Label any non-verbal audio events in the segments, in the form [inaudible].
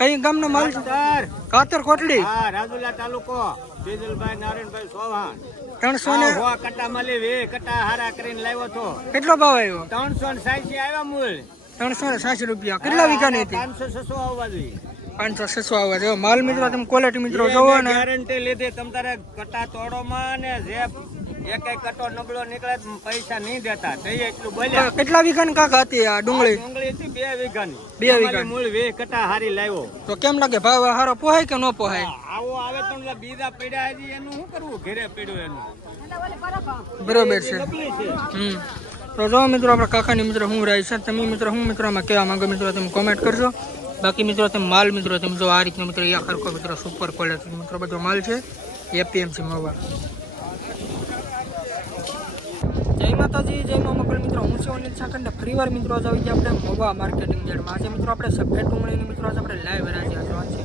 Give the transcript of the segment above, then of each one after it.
કઈ ગામનો માલ છે? સર કાતર કોટડી. હા રાજુલા તાલુકો. તેજલભાઈ નારાયણભાઈ સોહાણ ત્રણસો ને કટા મળી વે કટા હારા કરીને લાવ્યો છો કેટલો ભાવ આવ્યો? ત્રણસો ને સાહીસી આવ્યા મૂળ. ત્રણસો ને સાહીસી રૂપિયા. કેટલા વીઘાની હતી? પાંચસો છસો આવવા જોઈએ પાંચસો છસો આવવા જો માલ મિત્રો તમે ક્વોલિટી મિત્રો જોવો ને. ગેરંટી લીધી તમ તારે કટ્ટા તોડોમાં ને જે એક એક કટો નબળો નીકળે પૈસા નહીં દેતા. તે એટલું બોલ્યા કેટલા વીઘાની કાકા હતી આ ડુંગળી? ડુંગળી હતી બે વીઘાની. બે વીઘાની. મૂળ વે કટા હારી લાવ્યો. તો કેમ લાગે ભાવ હારો પોહાય કે ન પોહાય? આવો આવે તો બીજા પડ્યા હજી એનું શું કરવું? ઘેરે પડ્યું એનું. બરોબર છે. હમ. તો જો મિત્રો આપણા કાકાની મિત્રો હું રહી છે. તમે મિત્રો હું મિત્રોમાં કહેવા માંગો મિત્રો તમે કોમેન્ટ કરજો. બાકી મિત્રો તમે માલ મિત્રો તમે જો આ રીતનો મિત્રો યા ખરકો મિત્રો સુપર ક્વોલિટી મિત્રો બધો માલ છે. એપીએમસી મવા જય માતાજી, જય મા મકર મિત્રો. હું છું અનિલ સાકંડે. ફરીવાર મિત્રો, આજે આવી ગયા આપણે મોવા માર્કેટિંગ યાર્ડમાં. આજે મિત્રો, આપણે સફેદ ડુંગળીની મિત્રો, આજે આપણે લાઈવ રાજી જોવા છે.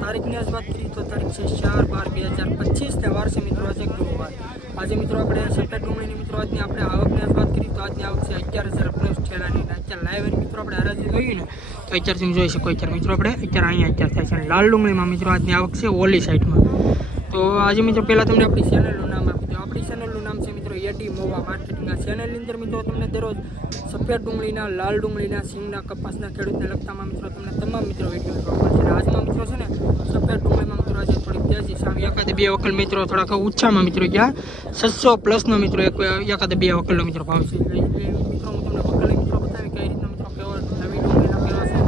તારીખની આજ વાત કરીએ તો તારીખ છે ચાર બાર બે હજાર પચીસ. તહેવાર છે મિત્રો, આજે ગુરુવાર. આજે મિત્રો, આપણે સફેદ ડુંગળીની મિત્રો, આજની આપણે આવકની આજ વાત કરીએ તો આજની આવક છે અગિયાર હજાર પ્લસ ઠેલાની. અત્યારે લાઈવ મિત્રો, આપણે હરાજી જોઈએ ને, તો અત્યારે તમે જોઈ શકો, અત્યારે મિત્રો, આપણે અત્યારે અહીંયા અત્યારે થાય છે. લાલ ડુંગળીમાં મિત્રો, આજની આવક છે ઓલી સાઈડમાં તો આજે મિત્રો, પહેલાં તમને આપણી ચેનલનું નામ આપી દો આપણી ચેનલનું નામ છે મિત્રો એડી આ ચેનલની અંદર મિત્રો તમને દરરોજ સફેદ ડુંગળીના, લાલ ડુંગળીના, સિંગના, કપાસના ખેડૂતને લગતામાં મિત્રો તમને તમામ મિત્રો વીડિયો જોવા મળશે. આજમાં મિત્રો છે ને, સફેદ ડુંગળીમાં મિત્રો આજે થોડીક તેજી સામે એકાદ બે વકલ મિત્રો થોડાક ઓછામાં મિત્રો ગયા. છસો પ્લસનો મિત્રો એક એકાદ બે વકલનો મિત્રો ભાવ છે એટલે એ મિત્રો હું તમને વકલની મિત્રો બતાવી કઈ રીતના મિત્રો કેવો નવી ડુંગળીના કેવા છે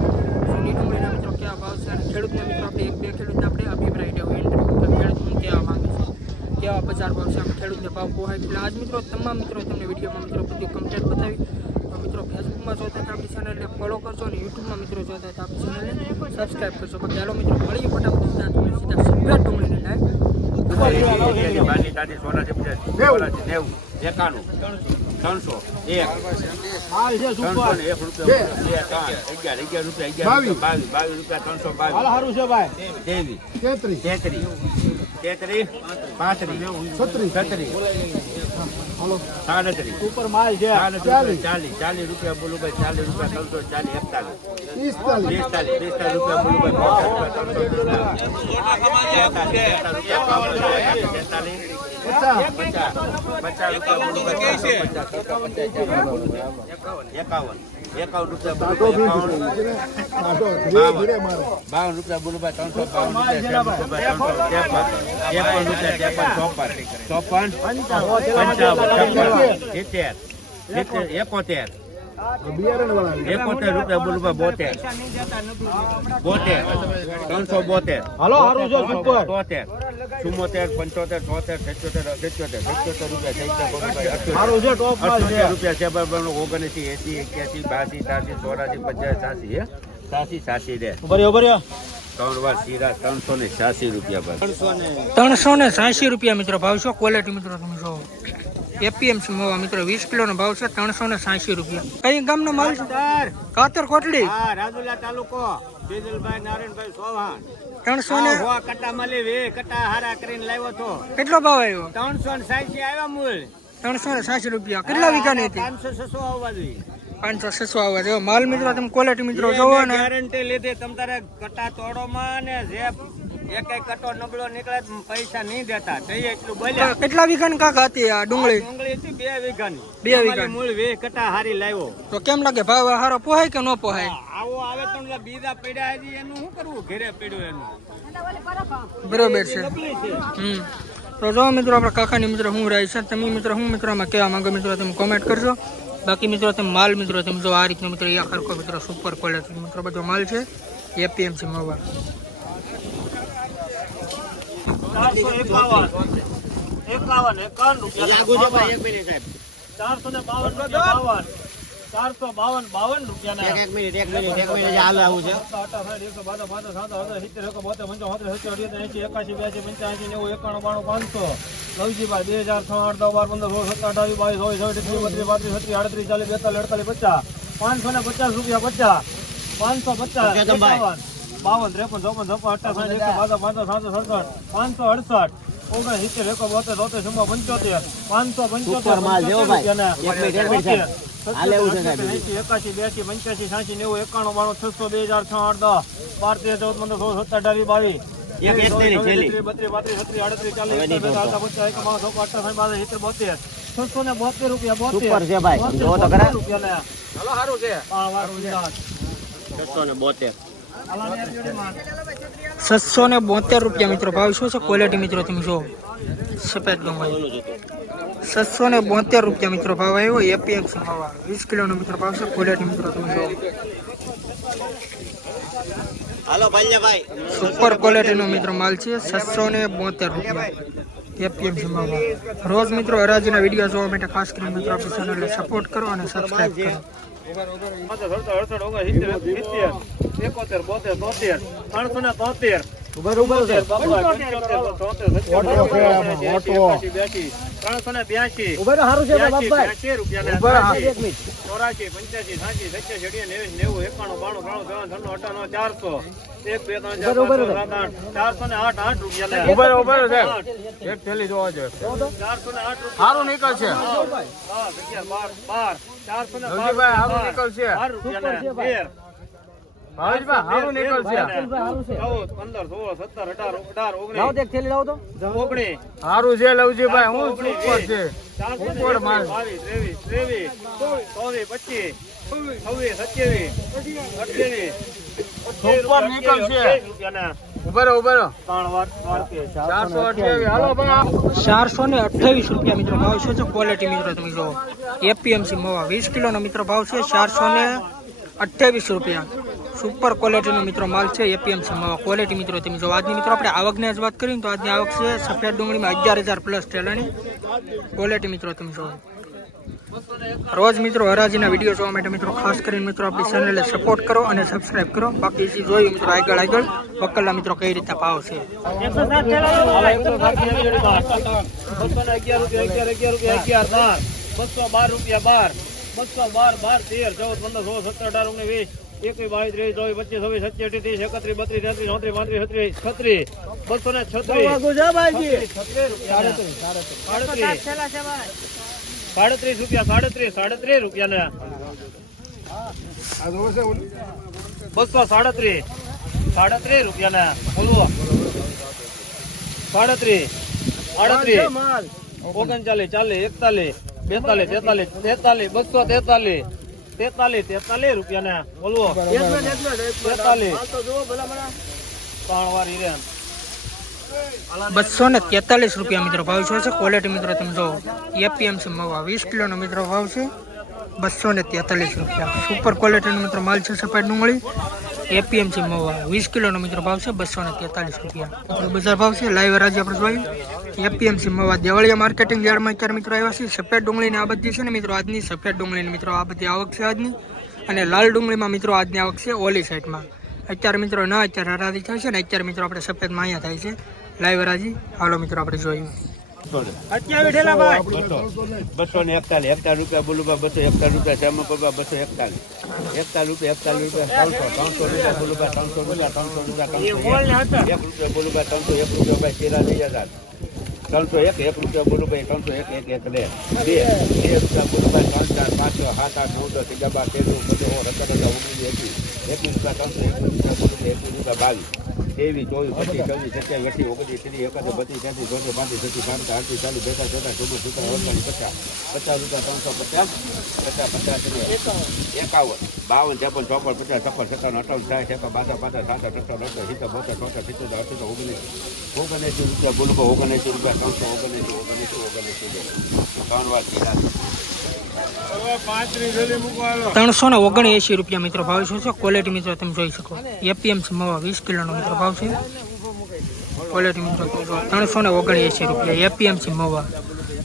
જૂની ડુંગળીના મિત્રો કેવા ભાવ છે અને ખેડૂતને મિત્રો આપણે એક બે ખેડૂતને આપણે અભિપ્રાય લેવો ઇન્ટરવ્યૂ કે ખેડૂત હું કેવા માંગે છે કેવા બજાર ભાવ છે ભાવ પોહાય એટલે આજ મિત્રો તમામ મિત્રો તમને વિડીયોમાં મિત્રો બધી કમ્પ્લેટ બતાવી. તો મિત્રો ફેસબુકમાં જોતા હતા આપણી ચેનલને ફોલો કરજો અને યુટ્યુબમાં મિત્રો જોતા હતા આપણી ચેનલને સબસ્ક્રાઈબ કરજો. બાકી ચાલો મિત્રો મળીએ ફટાફટ સીધા સફેદ ડુંગળીને લાઈવ દાદી સોના છે સોના છે નેવું એકાણું ત્રણસો એક ત્રણસો ને એક રૂપિયા બે ત્રણ અગિયાર અગિયાર રૂપિયા અગિયાર રૂપિયા બાવીસ. બાવીસ રૂપિયા ત્રણસો બાવીસ. સારું છે ભાઈ. ત્રેવીસ તેત્રીસ. તેત્રીસ. તેત્રીસ પાંત્રીસ. છત્રીસ. છત્રીસ. ઉપર માલ છે ચાલીસ. ચાલીસ. રૂપિયા બોલું ભાઈ ચાલીસ રૂપિયા ત્રણસો ચાલીસ એકતાલીસ. પિસ્તાલીસ. પિસ્તાલીસ રૂપિયા બોલું ભાઈ તેતાલીસ. એકાવન. એકાવન રૂપિયા બોલું ભાઈ એકાવન. કાઢો ધીરે ધીરે મારે. બાવન રૂપિયા બોલું ભાઈ ત્રણસો બાવન રૂપિયા ચોપન. પંચાવન. એકોતેર. એકોતેર રૂપિયા બોલું બોતેર. બોતેર. ત્રણસો બોતેર. હાલો હારું છે સુપર. તોતેર ચુમ્મોતેર પંચોતેર છોતેર સત્યોતેર સિત્યોતેર સત્યોતેર રૂપિયા હારું છે. રૂપિયા બરાબર ઓગણસી એસી એક્યાસી બાસી સાસી ચોરાસી પચાસ સાસી હે? સાસી સાસી રે ભર્યો ભર્યો ત્રણ વાર સીરા ત્રણસો ને છ્યાસી રૂપિયા પર ત્રણસો ને સાસી રૂપિયા મિત્રો ભાવ છે ક્વોલિટી મિત્રો તમે જો એપીએમસી મોવા મિત્રો? વીસ કિલોનો ભાવ છે ત્રણસો ને સાસી રૂપિયા. કઈ ગામનો માલ છે? સર કાતર કોટડી. હા રાજુલા તાલુકો. તેજલભાઈ નારાયણભાઈ સોહાણ ત્રણસો ને કટ્ટા મળી વે કટ્ટા હારા કરીને લાવ્યો તો. કેટલો ભાવ આવ્યો? ત્રણસો ને સાયસી આવ્યા મૂળ. ત્રણસો ને સાસી રૂપિયા. કેટલા વીઘાની હતી? પાંચસો છસો આવવા જોઈએ પાંચસો છસો આવવા જો માલ મિત્રો તમે ક્વોલિટી મિત્રો જોવો ને. ગેરંટી લીધી તમ તારે કટ્ટા તોડોમાં ને જે એક એક કટો નબળો નીકળે પૈસા નહીં દેતા. તે એટલું બોલ્યા કેટલા વીઘાની કાકા હતી આ ડુંગળી? ડુંગળી હતી બે વીઘાની. બે વીઘાની. મૂળ વે કટ્ટા હારી લાવ્યો. તો કેમ લાગે ભાવ હારો પોહાય કે ન પોહાય? આવો આવે તો બીજા પડ્યા હજી એનું શું કરવું? ઘરે પડ્યું એનું. બરોબર છે. હમ. તો જો મિત્રો આપણા કાકાની મિત્રો હું રહી છે તમે મિત્રો હું મિત્રોમાં કહેવા માંગો મિત્રો તમે કોમેન્ટ કરજો. બાકી મિત્રો તમે માલ મિત્રો તમે જો આ રીતનો મિત્રો યા ખરખો મિત્રો સુપર ક્વોલિટી મિત્રો બધો માલ છે. એપીએમસી મવા ચારસો એકાવન. એકાવન એકાવન રૂપિયા. ચારસો ને બાવન રૂપિયા બાવન. ચારસો બાવન બાવન રૂપિયા લવજીભાઈ બે હજાર છ આઠ દસ બાર પંદર સોળ સત્તર અઢાર બાવીસ ચોવીસ ચોવીસ એકવીસ બત્રીસ પાંત્રીસ છત્રીસ આડત્રીસ ચાલીસ બેતાલીસ અડતાલીસ પચાસ. પાંચસો ને પચાસ રૂપિયા પચાસ. પાંચસો પચાસ એકાવન. બાવન ત્રેપન ચોપન છપ્પન અઠ્ઠાવન એકસો પાંચસો પાંચસો સાતસો સડસઠ પાંચસો અડસઠ ઓગણ સિત્તેર એકો બોતેર તોતેર ચુમ્મા પંચોતેર પાંચસો પંચોતેર પંચોતેર બોતેર બ્યાસી પંચ્યાસી છ્યાસી નેવું એકાણું બાણું છસો બે હજાર છ આઠ દસ બાર તેર ચૌદ પંદર સોળ સત્તર અઢાર બાવીસ. બત્રીસ બત્રીસ પાંત્રીસ આડત્રીસ ચાલીસ એકતાલીસ બેતાલીસ પચાસ એકાવન સો અઠાવન બાવીસ સિત્તેર બોતેર. છસો ને બોતેર રૂપિયા બોતેર. સુપર છે ભાઈ. બોતેર. રૂપિયા ને હાલો સારું છે. છસો ને. છસો ને બોતેર રૂપિયા મિત્રો ભાવ શું છે? ક્વોલિટી મિત્રો તમે જો સફેદ ડુંગર છસો ને બોતેર રૂપિયા મિત્રો ભાવ આવ્યો. એપીએક્સ માવા. વીસ કિલોનો મિત્રો ભાવ છે. ક્વોલિટી મિત્રો તમે જો હાલો ભાઈ સુપર ક્વોલિટીનો મિત્રો માલ છે. છસો ને બોતેર રૂપિયા. એપીએમ જમાવવા રોજ મિત્રો હરાજીના વીડિયો જોવા માટે ખાસ કરીને મિત્રો આપણી ચેનલને સપોર્ટ કરો અને સબસ્ક્રાઈબ કરો. એકોતેર બોતેર તોતેર ત્રણસો ને તોતેર. બોતેર, બાપા, પંચોતેર, તોતેર, સત્યોતેર, એંશી, એકાશી, બ્યાસી, ત્રણસો ને બ્યાસી બ્યાસી, બ્યાસી રૂપિયા ને ચોરાશી પંચ્યાસી સાંસી સત્યાસી અઢી નેવું નેવું એકાણું બાણું ત્રાણું ત્રણ ત્રણ અઠાણું ચારસો. એક બે ત્રણ ચાર ચારસો ને આઠ આઠ રૂપિયા. એક થેલી જોવા છે ચારસો ને આઠ રૂપિયા. સારું નીકળશે. બાર. ચારસો ને બાર. રૂપિયા તેર. ભાવેશભાઈ સારું નીકળશે. ચૌદ, પંદર, સોળ, સત્તર, અઢાર, અઢાર, ઓગણીસ. ઓગણીસ. સારું છે લવજીભાઈ હું સુપર છે ચારસો ને ઉપર માલ. બાવીસ, ત્રેવીસ, ત્રેવીસ, ચોવીસ, પચીસ, છવ્વીસ, સત્યાવીસ, અઠ્યાવીસ, નીકળશે. ઉભરો ઉભરો. ભાઈ. ચારસો ને અઠાવીસ રૂપિયા મિત્રો ભાવ છે? ક્વોલિટી મિત્રો તમે જો એપીએમસી મવા. વીસ કિલોનો મિત્રો ભાવ છે ચારસો ને અઠ્યાવીસ રૂપિયા. સુપર ક્વોલિટીનો મિત્રો માલ છે એપીએમસી મવા ક્વોલિટી મિત્રો. તમે જો આજની મિત્રો આપણે આવકની જ વાત કરીને તો આજની આવક છે સફેદ ડુંગળીમાં અગિયાર હજાર પ્લસ ટેલાની ક્વોલિટી મિત્રો તમે જો. રોજ મિત્રો હરાજીના વીડિયો જોવા માટે મિત્રો ખાસ કરીને મિત્રો આપણી ચેનલને સપોર્ટ કરો અને સબસ્ક્રાઇબ કરો. બાકી જે જોયું મિત્રો આગળ આગળ, વકલના મિત્રો કઈ રીતે ભાવ છે. બસો બાર રૂપિયા બાર. બસો બાર બાર, તેર, ચૌદ, પંદર, સોળ, સત્તર, અઢાર, ઓગણીસ, વીસ. એકવીસ બાવીસ ત્રેવીસ ચોવીસ પચીસ છવ્વીસ સત્યાવીસ અઠ્યાવીસ એકત્રીસ બત્રીસ તેત્રીસ ચોત્રીસ પાંત્રીસ છત્રીસ છત્રીસ બસો ને સાડત્રીસ સાડત્રીસ. રૂપિયા સાડત્રીસ સાડત્રીસ રૂપિયા ને. બસો સાડત્રીસ. સાડત્રીસ રૂપિયા ને. બોલવો સાડત્રીસ. આડત્રીસ ઓગણચાલીસ ચાલીસ એકતાલીસ બેતાલીસ તેતાલીસ તેતાલીસ બસો તેતાલીસ. તેતાલીસ તેતાલીસ રૂપિયા ને બોલવો તેતાલીસ. ત્રણ વાર હિરેન બસો ને તેતાલીસ રૂપિયા મિત્રો ભાવ છે? ક્વોલિટી મિત્રો તમે જો એપીએમસી મવા વીસ કિલોનો મિત્રો ભાવ છે. બસો ને તેતાલીસ રૂપિયા. સુપર ક્વોલિટીનો મિત્રો માલ છે સફેદ ડુંગળી. એપીએમસી મવા વીસ કિલોનો મિત્રો ભાવ છે. બસો ને તેતાલીસ રૂપિયા. બજાર ભાવ છે. લાઈવ રાજ્ય આપણે જોયું એપીએમસી મવા દેવળિયા માર્કેટિંગ યાર્ડમાં અત્યારે મિત્રો આવ્યા છે સફેદ ડુંગળીની આ બધી છે ને મિત્રો આજની સફેદ ડુંગળીની મિત્રો આ બધી આવક છે આજની. અને લાલ ડુંગળીમાં મિત્રો આજની આવક છે ઓલી સાઈડમાં અત્યારે મિત્રો ના અત્યારે હરાજી થાય છે ને અત્યારે મિત્રો આપણે સફેદમાં અહીંયા થાય છે. લાઈવ હરાજી. હાલો મિત્રો આપણે જોઈએ. બસો ને એકતાલીસ. એકતાલીસ રૂપિયા બોલુબા બસો એકતાલીસ રૂપિયા શ્યામા બસો એકતાલીસ. એકતાલીસ રૂપિયા એકતાલીસ રૂપિયા ત્રણસો ત્રણસો રૂપિયા બોલુબા ત્રણસો રૂપિયા ત્રણસો રૂપિયા ત્રણસો એક રૂપિયા બોલુબા ત્રણસો એક રૂપિયા ભાઈ તેરાસી હજાર ત્રણસો એક એક રૂપિયા બોલુબા ત્રણસો એક એક એક લે. બે બે રૂપિયા બોલુબા ત્રણ, ચાર, પાંચ, છ, સાત, આઠ, નવ, દસ, અગિયાર, બાર, તેર, ચૌદ, પંદર સત્તર, અઢાર, ઓગણીસ, એકવીસ રૂપિયા, ત્રણસો એકવીસ રૂપિયા બોલુબા એકવીસ રૂપિયા બાવીસ. ત્રેવીસ ચોવીસ, પચીસ, છવ્વીસ, સત્યાવીસ અઠી ઓગણીસ, ત્રીસ એકત્રીસ બત્રીસ, તેત્રીસ, ચોત્રીસ, પાંત્રીસ, છત્રીસ, સાડત્રીસ આડત્રીસ ચાલીસ, બેતાલીસ ચોત્રીસ ચોત્રીસ સુતા અડતાલીસ, પચાસ પચાસ રૂપિયા, ત્રણસો, પચાસ પચાસ પચાસ એકાવન બાવન ત્રેપન ચોપન, પચાસ, છપ્પન, સત્તાવન, અઠાવન, સાઠ એકા બાસઠ પાંચ સાત અઠાવન અઠાવન સિત્તેર, બોતેર ચોતેર સિત્તેર અઠ્યોતેર ઓગણીસ ઓગણએંસી રૂપિયા, બોલું ઓગણએંસી રૂપિયા, ત્રણસો ઓગણએંસી ઓગણએંસી ઓગણએંસી ત્રણ વાર કીધા. ત્રણસો ને ઓગણએંસી રૂપિયા મિત્રો ભાવ શું છે? ક્વોલિટી મિત્રો તમે જોઈ શકો. એપીએમસી મવા, વીસ કિલોનો મિત્રો ભાવ છે. ક્વોલિટી મિત્રો ત્રણસો ને ઓગણએંસી રૂપિયા. એપીએમસી મવા,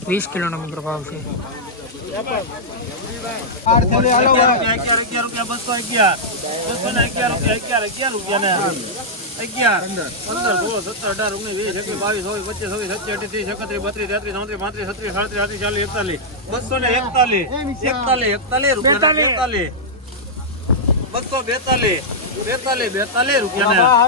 વીસ કિલોનો મિત્રો ભાવ છે. અગિયાર રૂપિયા બસો અગિયાર. બસો ને અગિયાર રૂપિયા અગિયાર અગિયાર રૂપિયા ને. અગિયાર. પંદર સોળ સત્તર અઢાર ઓગણીસ વીસ એકવીસ બાવીસ ચોવીસ પચીસ છવ્વીસ સત્યાવીસ અઠ્યાવીસ એકત્રીસ બત્રીસ તેત્રીસ ચોત્રીસ પાંત્રીસ છત્રીસ સાડત્રીસ આડત્રીસ ચાલીસ એકતાલીસ. બસો ને એકતાલીસ. એકતાલીસ એકતાલીસ રૂપિયા બેતાલીસ. બસો બેતાલીસ બેતાલીસ બેતાલીસ રૂપિયા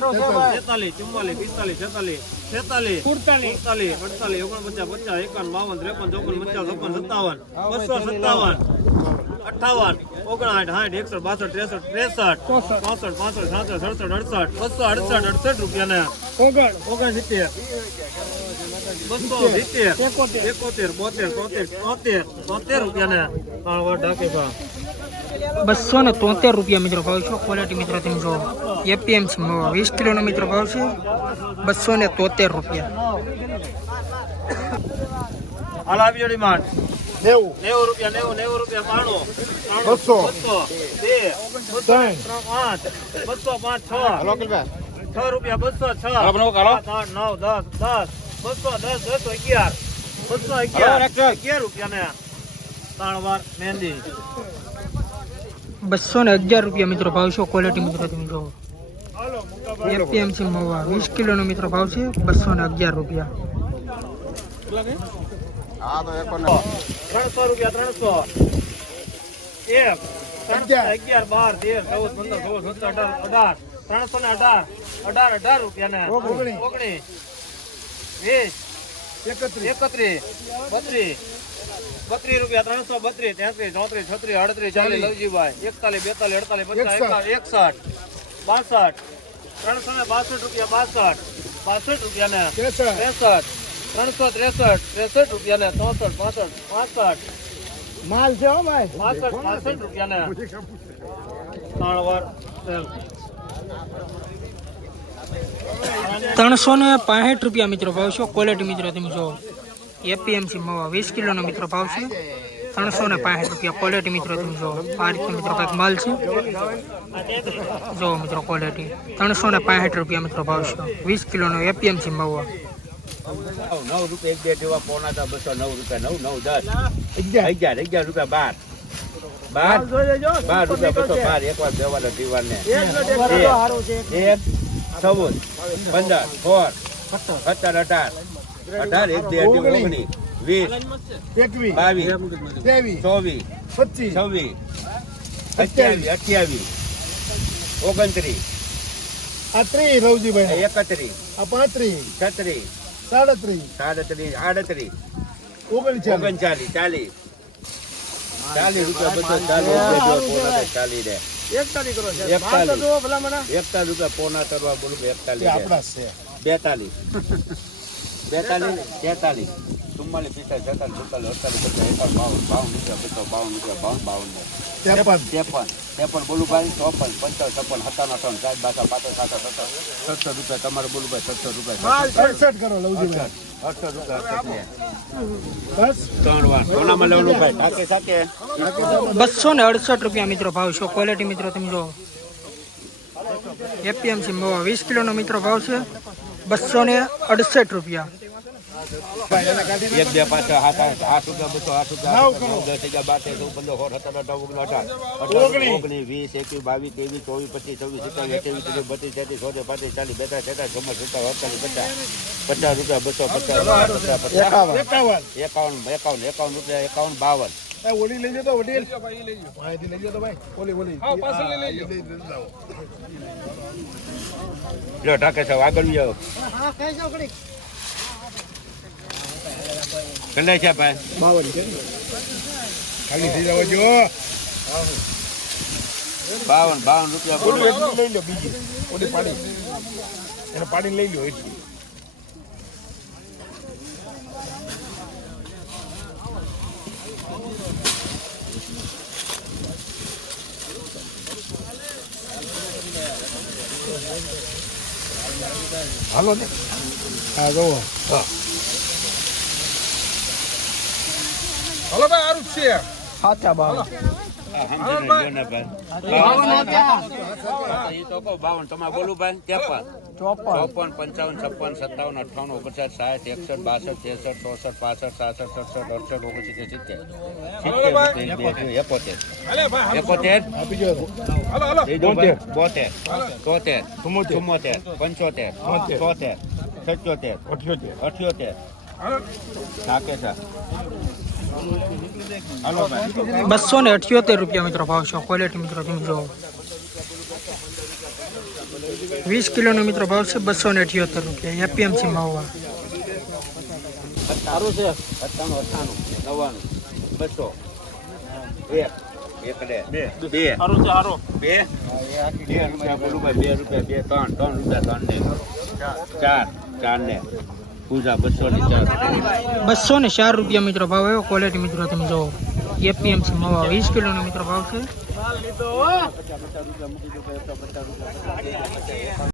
બેતાલીસ ચુમ્માલીસ પિસ્તાલીસ છેતાલીસ છેતાલીસ સુડતાલીસ. અડતાલીસ ઓગણપચાસ પચાસ એકાવન બાવન ત્રેપન ચોપન પચાસ છપ્પન સત્તાવન. બસો સત્તાવન. અઠાવન ઓગણસાઠ સાઠ એકસઠ બાસઠ ત્રેસઠ ત્રેસઠ ચોસઠ. પાંસઠ સાસઠ સડસઠ અડસઠ બસો અડસઠ અડસઠ રૂપિયા ને ઓગણ. ઓગણસિત્તેર. બસો સિત્તેર. એકોતેર. બોતેર તોતેર તોતેર તોતેર રૂપિયા ને ઢાકે બસો ને તોતેર રૂપિયા મિત્રો ભાવ છો. ક્વોલિટી મિત્રો તમે જો એપીએમસી વીસ કિલોનો મિત્રો ભાવ છે. બસો ને તોતેર રૂપિયા. હાલ આવી જોડી માંડ નેવું. નેવું રૂપિયા નેવું નેવું રૂપિયા બાણું બસો. બસો. બે બસો ત્રણ. ત્રણ પાંચ બસો પાંચ છ. લોકલભાઈ છ રૂપિયા બસો છ. બરાબર, કાઢો. સાત, આઠ નવ દસ દસ બસો દસ દસ અગિયાર. બસો અગિયાર. અગિયાર રૂપિયા ને ત્રણ વાર મહેંદી. બસો ને અગિયાર રૂપિયા મિત્રો ભાવ છે ક્વોલિટી મિત્રો તમે જો એપીએમસી મવા વીસ કિલોનો મિત્રો ભાવ છે બસો ને અગિયાર રૂપિયા. ત્રણસો રૂપિયા ત્રણસો. એક ત્રણસો અગિયાર બાર તેર ચૌદ પંદર સોળ સત્તર અઢાર અઢાર. ત્રણસો ને અઢાર. અઢાર અઢાર રૂપિયા ને ઓગણીસ. ઓગણીસ. વીસ. એકત્રીસ. બત્રીસ. બત્રીસ રૂપિયા ત્રણસો બત્રીસ. તેત્રીસ ચોત્રીસ છત્રીસ અડત્રીસ. ચાલીસ લવજીભાઈ. એકતાલીસ બેતાલીસ અડતાલીસ પચાસ એકસઠ. બાસઠ. ત્રણસો ને બાસઠ રૂપિયા બાસઠ. બાસઠ રૂપિયા ને ત્રેસઠ. ત્રણસો ત્રેસઠ ત્રેસઠ રૂપિયા ને ચોસઠ પાસઠ પાસઠ. માલ છે હો ભાઈ. પાસઠ પાસઠ રૂપિયા ને ત્રણ વાર સેલ. ત્રણસો ને પાંસઠ રૂપિયા મિત્રો ભાવ છે. ક્વોલિટી મિત્રો તમે જો એપીએમસી મવા વીસ કિલોનો મિત્રો ભાવ છે. ત્રણસો ને પાંસઠ રૂપિયા ક્વોલિટી મિત્રો તમે જો. આ રીતે મિત્રો કંઈક માલ છે. જો મિત્રો ક્વોલિટી ત્રણસો ને પાંસઠ રૂપિયા મિત્રો ભાવ છે. વીસ કિલોનો એપીએમસી મવા. નવ રૂપિયા એક બે જેવા પોણા હતા બસો નવ રૂપિયા નવ નવ દસ. અગિયાર. અગિયાર અગિયાર રૂપિયા બાર. બાર. બાર રૂપિયા બસો બાર એક વાર દેવાના દીવાર ને એક ચૌદ પંદર સોળ સત્તર અઢાર. અઢાર એક બે અઢી ઓગણીસ. વીસ એકવીસ. બાવીસ ત્રેવીસ. ચોવીસ પચીસ. છવ્વીસ અઠ્યાવીસ અઠ્યાવીસ ઓગણત્રીસ. આ ત્રીસ રવજીભાઈ. એકત્રીસ. આ પાંત્રીસ. છત્રીસ. સાડત્રીસ. સાડત્રીસ આડત્રીસ. ઓગણચાલીસ. ચાલીસ. ચાલીસ રૂપિયા બસો ચાલીસ રૂપિયા જો પોણા રે એકતાલીસ કરો એકતાલીસ. રૂપિયા પોણા કરવા બોલું એકતાલીસ આપણા છે. બેતાલીસ. [laughs] બેતાલીસ તેતાલીસ ચુમ્માલીસ પિસ્તાલીસ છેતાલીસ સુડતાલીસ અડતાલીસ પચાસ એકાવન બાવન બાવન રૂપિયા બસો બાવન રૂપિયા બાવન બાવન ત્રેપન. ત્રેપન. ત્રેપન. બોલુભાઈ ચોપન. પંચાવન છપ્પન સત્તાવન અઠાવન સાઠ બાસા પાસઠ સાત સત્તર. સત્તર રૂપિયા તમારે બોલુભાઈ સત્તર રૂપિયા અડસઠ કરો લવજીભાઈ. અડસઠ રૂપિયા બસ. ને અડસઠ રૂપિયા મિત્રો ભાવ છે. ક્વોલિટી મિત્રો તમે જો. એપીએમસી વીસ કિલોનો મિત્રો ભાવ છે. બસો ને અડસઠ રૂપિયા. એક બે પાંચ સાત આઠ રૂપિયા બસો આઠ રૂપિયા. દસ હજાર બાર તેર પંદર સોળ સત્તર અઢાર ઓગણીસ અઢાર ઓગણીસ. વીસ એકવીસ બાવીસ ત્રેવીસ ચોવીસ પચીસ છવ્વીસ સત્તાવીસ અઠ્યાવીસ ત્રીસ બત્રીસ તેત્રીસ ચોત્રીસ પાંત્રીસ ચાલીસ બેતાલીસ તેતાલીસ ચોમાસ સત્તાવીસ અડતાલીસ પચાસ પચાસ રૂપિયા બસો પચાસ એકાવન. એકાવન એકાવન એકાવન રૂપિયા એકાવન બાવન. ઓલી લઈ જતો વડીલ. માહિતી લઈ જતો ભાઈ. ઓલી ઓલી. આગળ જાઓ કંડાઈ છે ભાઈ? ખાલી થઈ જવા જો. બાવન બાવન રૂપિયા બોલો. લઈ લો બીજી. ઓલી પાડી. એને પાડીને લઈ લો એટલી. હાલો ને. હા જોવો હાલો ભાઈ સારું છે. સાચા બાવન તમારે બોલું ભાઈ ચોપન. પંચાવન છપ્પન સત્તાવન અઠ્ઠાવન ઓગણસાઠ સાઠ એકસઠ બાસઠ ત્રેસઠ ચોસઠ પાસઠ સાસઠ સડસઠ અડસઠ ઓગણસિત્તેર સિત્તેર. એકોતેર. એકોતેર. બોતેર. તોતેર. ચુમ્મોતેર પંચોતેર. તોતેર. સત્યોતેર અઠ્યોતેર. નાકે ભાઈ બસો ને અઠ્યોતેર રૂપિયા મિત્રો ભાવ છે. ક્વોલિટી મિત્રો તમે જુઓ. વીસ કિલોનો મિત્રો ભાવ છે બસો ને અઠ્યોતેર રૂપિયા. એપીએમસી મહુવા સારું છે. અઠ્ઠાણું અઠ્ઠાણું નવ્વાણું બસો. બે બે. સારું છે સારું બે. બે બે રૂપિયા બે ત્રણ ત્રણ રૂપિયા ત્રણ ને ચાર ચાર ને પૂજા બસો ને ચાર બસો ને ચાર રૂપિયા મિત્રો ભાવ આવ્યો ક્વોલિટી મિત્રો તમે જો એપીએમસી મવા વીસ કિલોનો મિત્રો ભાવ છે.